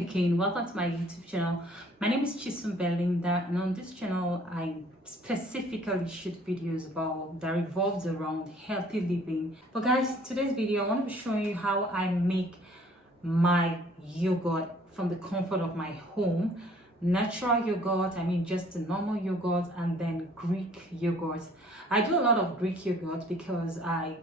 Again, welcome to my YouTube channel. My name is Chisom Belinda, and on this channel I specifically shoot videos about that revolves around healthy living. But guys, today's video I want to be showing you how I make my yogurt from the comfort of my home. Natural yogurt, I mean just the normal yogurt, and then Greek yogurt. I do a lot of Greek yogurt because I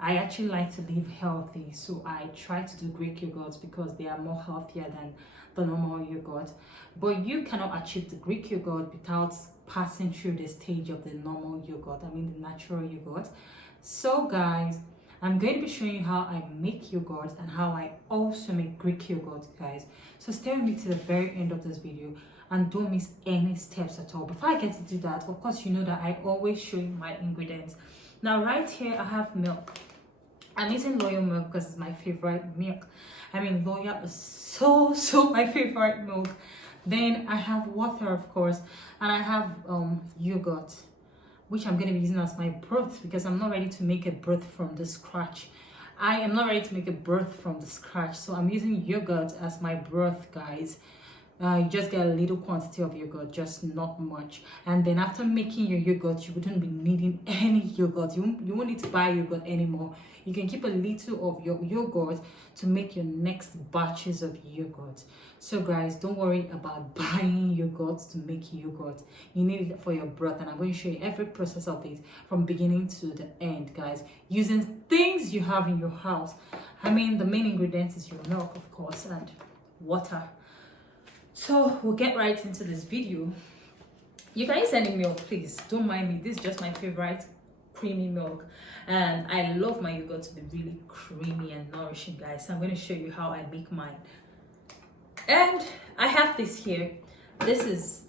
actually like to live healthy, so I try to do Greek yogurts because they are more healthier than the normal yogurt. But you cannot achieve the Greek yogurt without passing through the stage of the normal yogurt, I mean the natural yogurt. So guys, I'm going to be showing you how I make yogurt and how I also make Greek yogurt, guys. So stay with me to the very end of this video and don't miss any steps at all. Before I get to do that, of course, you know that I always show you my ingredients. Now right here I have milk. I'm using loyal milk because it's my favorite milk. I mean, loyal is so my favorite milk. Then I have water, of course, and I have yogurt, which I'm going to be using as my broth because I'm not ready to make a broth from the scratch. I am not ready to make a broth from the scratch, so I'm using yogurt as my broth, guys. You just get a little quantity of yogurt, just not much. And then after making your yogurt, you wouldn't be needing any yogurt. You won't need to buy yogurt anymore. You can keep a little of your yogurt to make your next batches of yogurt. So guys, don't worry about buying yogurt to make yogurt. You need it for your broth, and I'm going to show you every process of it from beginning to the end, guys, using things you have in your house. I mean, the main ingredients is your milk, of course, and water. So we'll get right into this video. You can use any milk, please, don't mind me. This is just my favorite creamy milk, and I love my yogurt to be really creamy and nourishing, guys. So I'm going to show you how I make mine. And I have this here. This is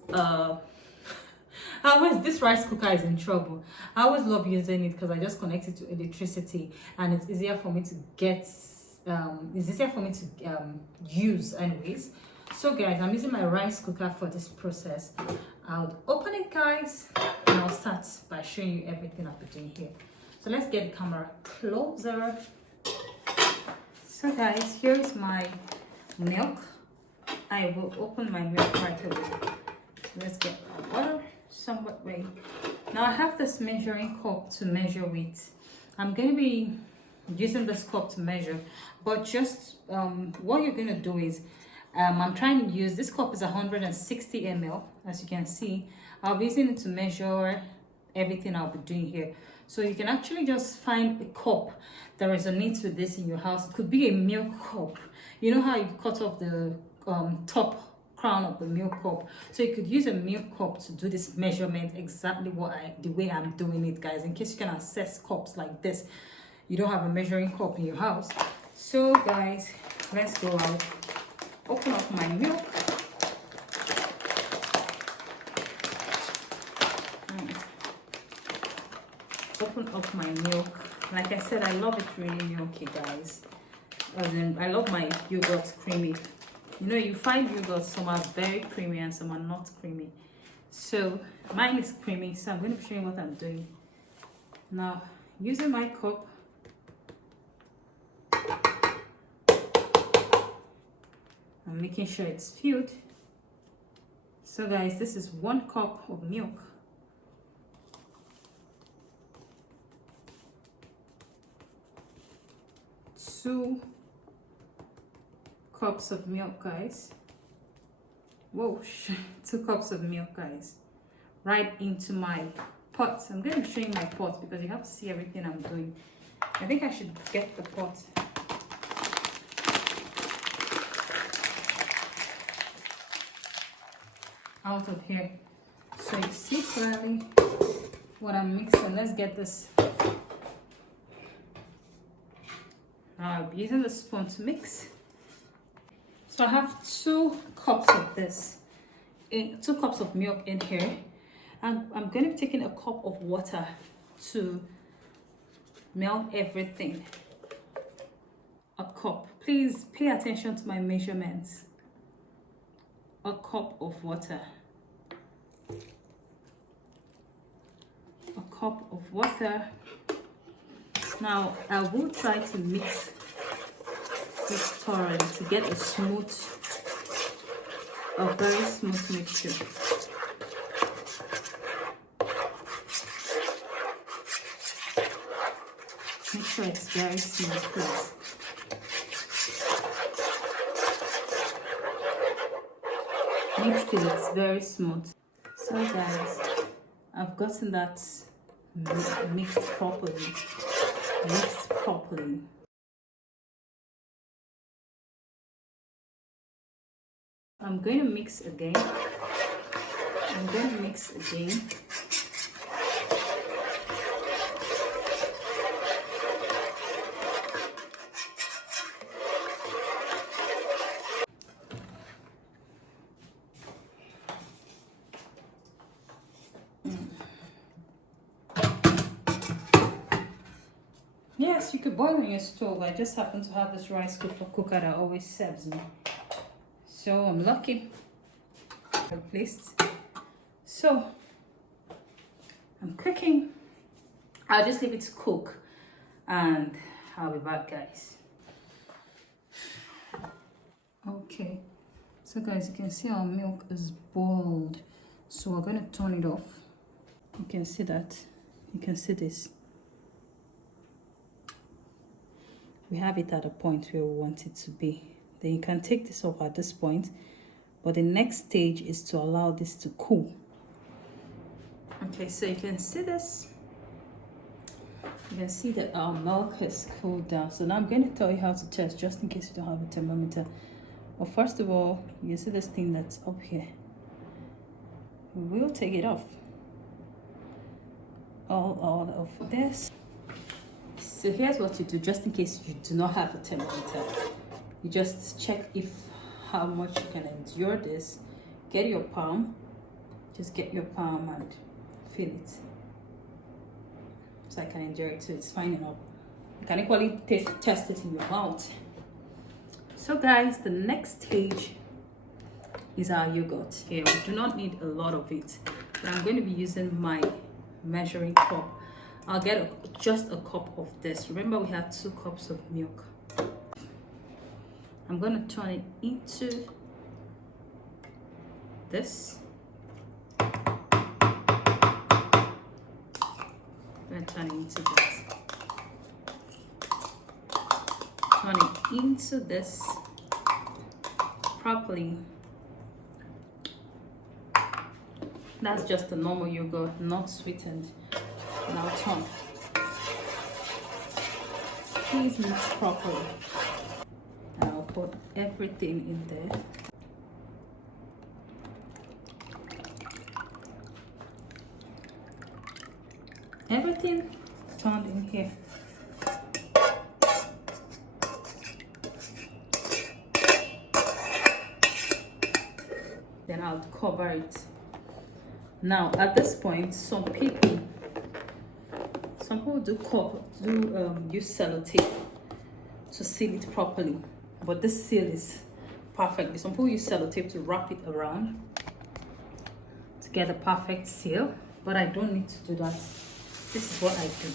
this rice cooker is in trouble. I always love using it because I just connect it to electricity and it's easier for me to get use anyways. So guys, I'm using my rice cooker for this process. I'll open it, guys, and I'll start by showing you everything I'll be doing here. So let's get the camera closer. So guys, here is my milk. I will open my milk right away. Let's get my water somewhat ready. Now I have this measuring cup to measure with. I'm going to be using this cup to measure, but just what you're going to do is I'm trying to use this cup is 160 ml. As you can see, I'll be using it to measure everything I'll be doing here. So you can actually just find a cup that resonates with this in your house. It could be a milk cup. You know how you cut off the top crown of the milk cup, so you could use a milk cup to do this measurement exactly the way I'm doing it, guys, in case you can access cups like this. You don't have a measuring cup in your house. So guys, let's go out. Open up my milk. Open up my milk. Like I said, I love it really milky, guys. I love my yogurt creamy. You know, you find yogurt, some are very creamy and some are not creamy. So mine is creamy, so I'm going to show you what I'm doing. Now, using my cup, I'm making sure it's filled. So guys, this is 1 cup of milk. Two cups of milk, guys. Whoa, 2 cups of milk, guys. Right into my pot. I'm going to be showing my pot because you have to see everything I'm doing. I think I should get the pot. Out of here, so you see clearly what I'm mixing. Let's get this. Now I'll be using the spoon to mix. So I have 2 cups of this, 2 cups of milk in here, and I'm going to be taking a cup of water to melt everything. A cup. Please pay attention to my measurements. A cup of water. A cup of water. Now I will try to mix this thoroughly to get a smooth a very smooth mixture. Make sure it's very smooth, please. Mix till it's very smooth. So guys, I've gotten that mixed properly. Mixed properly. I'm going to mix again. I'm going to mix again. Yes, you could boil on your stove. I just happen to have this rice cooker that always serves me. So I'm lucky. Placed. So I'm cooking. I'll just leave it to cook and I'll be back, guys. Okay, so guys, you can see our milk is boiled. So we're going to turn it off. You can see that. You can see this. We have it at a point where we want it to be. Then you can take this off at this point, but the next stage is to allow this to cool. Okay, so you can see this. You can see that our milk has cooled down. So now I'm going to tell you how to test, just in case you don't have a thermometer. Well, first of all, you see this thing that's up here. We'll take it off. All of this. So here's what you do, just in case you do not have a thermometer. You just check how much you can endure this. Get your palm. Just get your palm and feel it. So I can endure it too. It's fine enough. You can equally test it in your mouth. So guys, the next stage is our yogurt. Here, we do not need a lot of it, but I'm going to be using my measuring cup. I'll get just a cup of this. Remember, we had 2 cups of milk. I'm going to turn it into this. I'm going to turn it into this. Turn it into this properly. That's just a normal yogurt, not sweetened. Now turn. Please mix properly. I'll put everything in there. Everything turned in here. Then I'll cover it. Now at this point, some people do use sellotape to seal it properly, but this seal is perfect. Some people use sellotape to wrap it around to get a perfect seal, but I don't need to do that. This is what I do.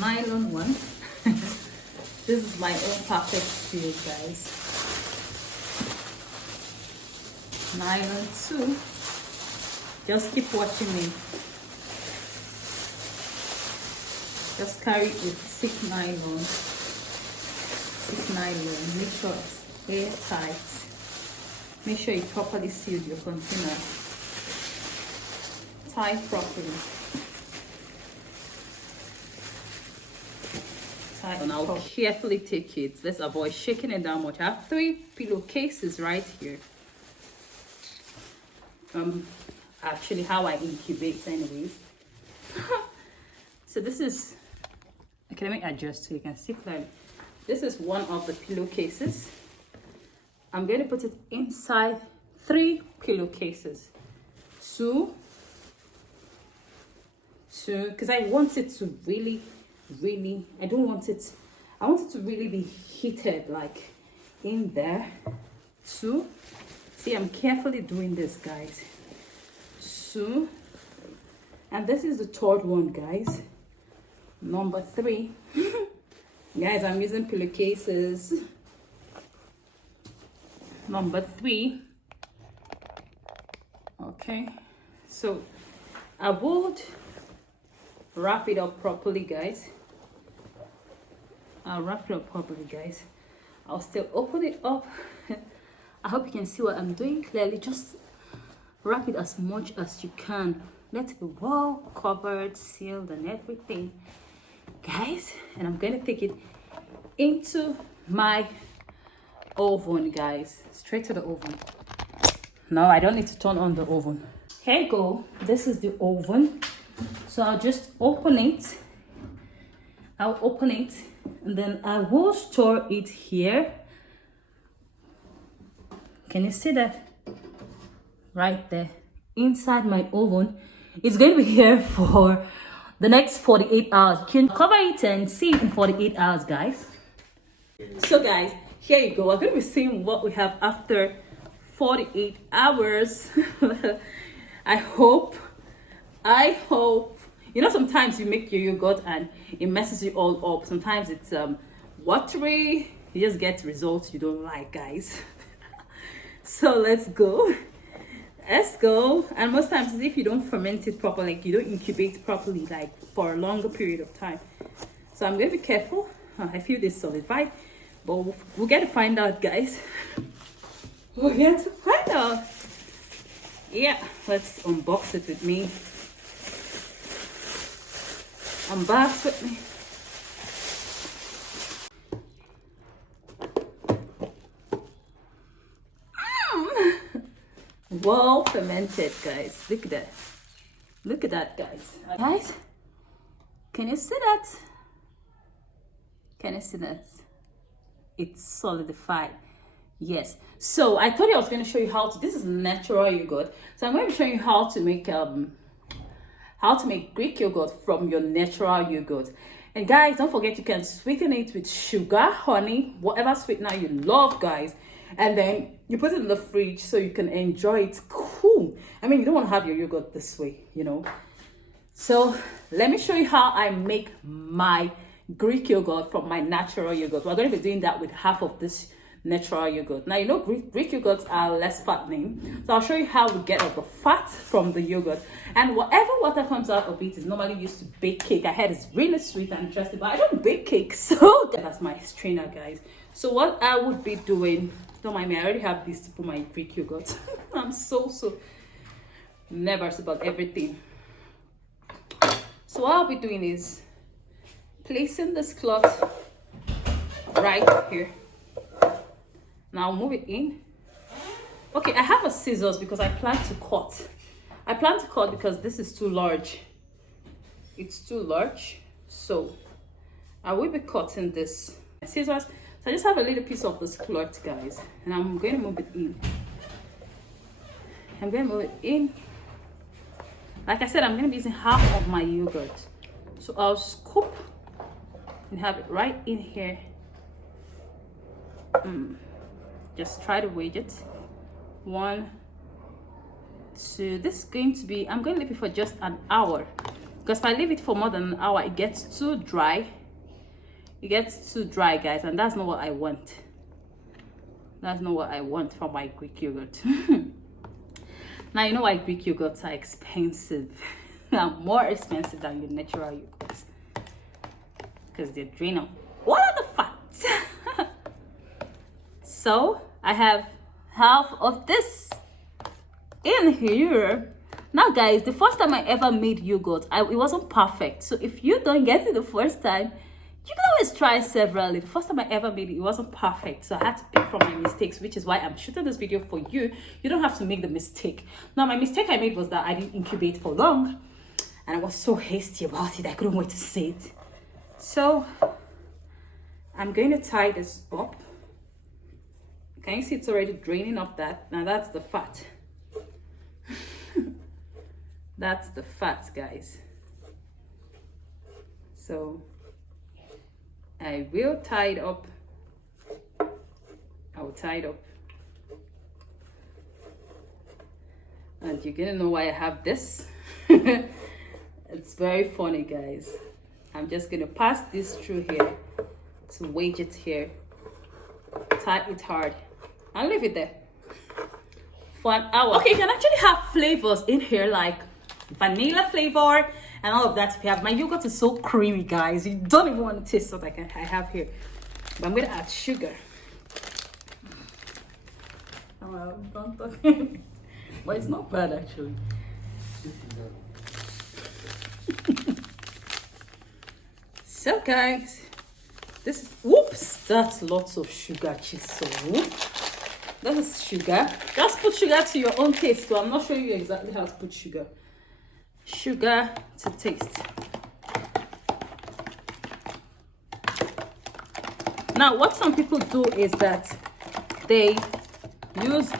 Nylon one. This is my own perfect seal, guys. Nylon 2. Just keep watching me. Just carry it with thick nylon. Thick nylon. Make sure it's airtight. Make sure you properly seal your container. Tie properly. And I'll carefully take it. Let's avoid shaking it down much. I have 3 pillowcases right here. Actually how I incubate anyways. So this is, okay, let me adjust so you can see clearly. This is one of the pillowcases. I'm going to put it inside 3 pillowcases. 2, because I want it to really, I want it to really be heated, like in there. 2, see, I'm carefully doing this, guys. 2, and this is the 3rd one, guys. Number 3. Guys, I'm using pillowcases. Number 3. Okay, so I would wrap it up properly, guys. I'll wrap it up properly, guys. I'll still open it up. I hope you can see what I'm doing clearly. Just wrap it as much as you can. Let it be well covered, sealed, and everything, guys. And I'm gonna take it into my oven, guys. Straight to the oven. No, I don't need to turn on the oven. Here you go. This is the oven. So I'll just open it. I'll open it, and then I will store it here. Can you see that? Right there. Inside my oven. It's going to be here for the next 48 hours. You can cover it and see it in 48 hours, guys. So guys, here you go. We're going to be seeing what we have after 48 hours. I hope, you know, sometimes you make your yogurt and it messes you all up. Sometimes it's watery. You just get results you don't like, guys. So let's go. Let's go. And most times, if you don't ferment it properly, like you don't incubate properly, like for a longer period of time. So I'm going to be careful. I feel this solidified, but we'll get to find out, guys. We'll get to find out. Yeah, let's unbox it with me. Unbox with me. Well fermented, guys. Look at that. Look at that, guys. Guys, can you see that? Can you see that? It's solidified. Yes. So I told you I was going to show you how to. This is natural yogurt. So I'm going to show you how to make Greek yogurt from your natural yogurt. And guys, don't forget you can sweeten it with sugar, honey, whatever sweetener you love, guys. And then you put it in the fridge so you can enjoy it cool. I mean, you don't want to have your yogurt this way, you know. So let me show you how I make my Greek yogurt from my natural yogurt. We're going to be doing that with half of this natural yogurt. Now, you know, Greek yogurts are less fattening. So I'll show you how we get all the fat from the yogurt. And whatever water comes out of it is normally used to bake cake. I heard it's really sweet and interesting, but I don't bake cake. So that's my strainer, guys. So what I would be doing, don't mind me, I already have this to put my Greek yogurt. I'm so nervous about everything. So what I'll be doing is placing this cloth right here. Now I'll move it in. Okay, I have a scissors because I plan to cut. I plan to cut because this is too large. It's too large. So I will be cutting this scissors. So I just have a little piece of this cloth, guys, and I'm going to move it in. I'm going to move it in. Like I said, I'm going to be using half of my yogurt. So I'll scoop and have it right in here. Just try to wedge it. 1, 2. This is going to be, I'm going to leave it for just an hour. Because if I leave it for more than an hour, it gets too dry. It gets too dry, guys, and that's not what I want. That's not what I want for my Greek yogurt. Now, you know why Greek yogurts are expensive. They're more expensive than your natural yogurts. Because they're drained of all of the fats. So, I have half of this in here. Now, guys, the first time I ever made yogurt, it wasn't perfect. So, if you don't get it the first time, you can always try severally. The first time I ever made it, it wasn't perfect. So I had to pick from my mistakes, which is why I'm shooting this video for you. You don't have to make the mistake. Now, my mistake I made was that I didn't incubate for long. And I was so hasty about it. I couldn't wait to see it. So I'm going to tie this up. Can you see it's already draining off that? Now that's the fat. That's the fat, guys. So I will tie it up. I will tie it up. And you're gonna know why I have this. It's very funny, guys. I'm just gonna pass this through here to wedge it here, tie it hard, and leave it there for an hour. Okay, you can actually have flavors in here like vanilla flavor and all of that if you have. My yogurt is so creamy, guys, you don't even want to taste what I have here. But I'm gonna add sugar. Don't talk. But it's not bad actually. So guys, this is, whoops, that's lots of sugar, Chisom. That is sugar. Just put sugar to your own taste. So I'm not showing you exactly how to put sugar. Sugar to taste. Now, what some people do is that they use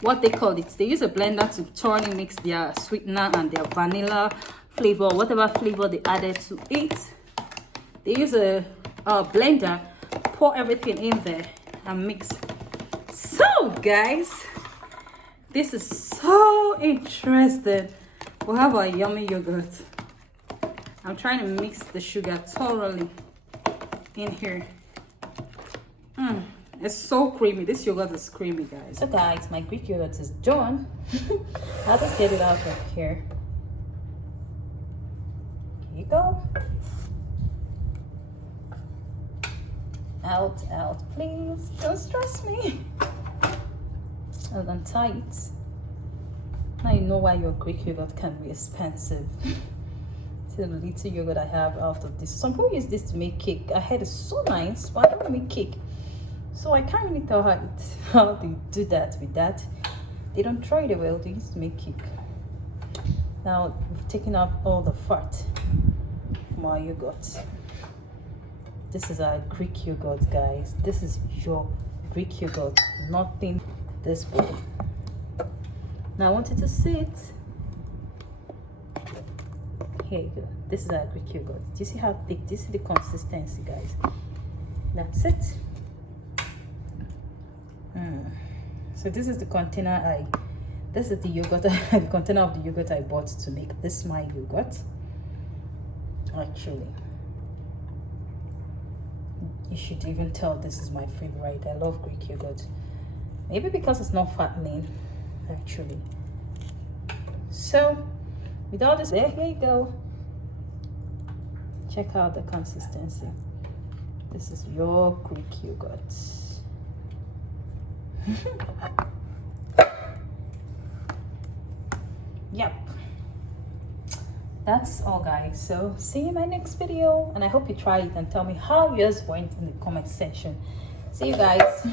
what they call it. They use a blender to thoroughly mix their sweetener and their vanilla flavor, whatever flavor they added to it. They use a blender, pour everything in there and mix. So guys, this is so interesting. We have a yummy yogurt. I'm trying to mix the sugar thoroughly in here. It's so creamy. This yogurt is creamy, guys. So guys, my Greek yogurt is done. I'll just get it out of here. Here you go. Out, please. Don't stress me. I'll untie it. Now you know why your Greek yogurt can be expensive. See the little yogurt I have out of this. Some people use this to make cake. I heard it's so nice, but I don't make cake. So I can't really tell how they do that with that. They don't try it well, they used to make cake. Now we've taken out all the fat from our yogurt. This is our Greek yogurt, guys. This is your Greek yogurt. Nothing this big. Now I want you to sit. Here you go. This is our Greek yogurt. Do you see how thick? Do you see the consistency, guys? That's it. So this is the container this is the yogurt, the container of the yogurt I bought to make this my yogurt. Actually, you should even tell this is my favorite. I love Greek yogurt. Maybe because it's not fattening, actually. So with all this, here you go. Check out the consistency. This is your Greek yogurt. Yep, that's all, guys. So see you in my next video, and I hope you try it and tell me how yours went in the comment section. See you guys.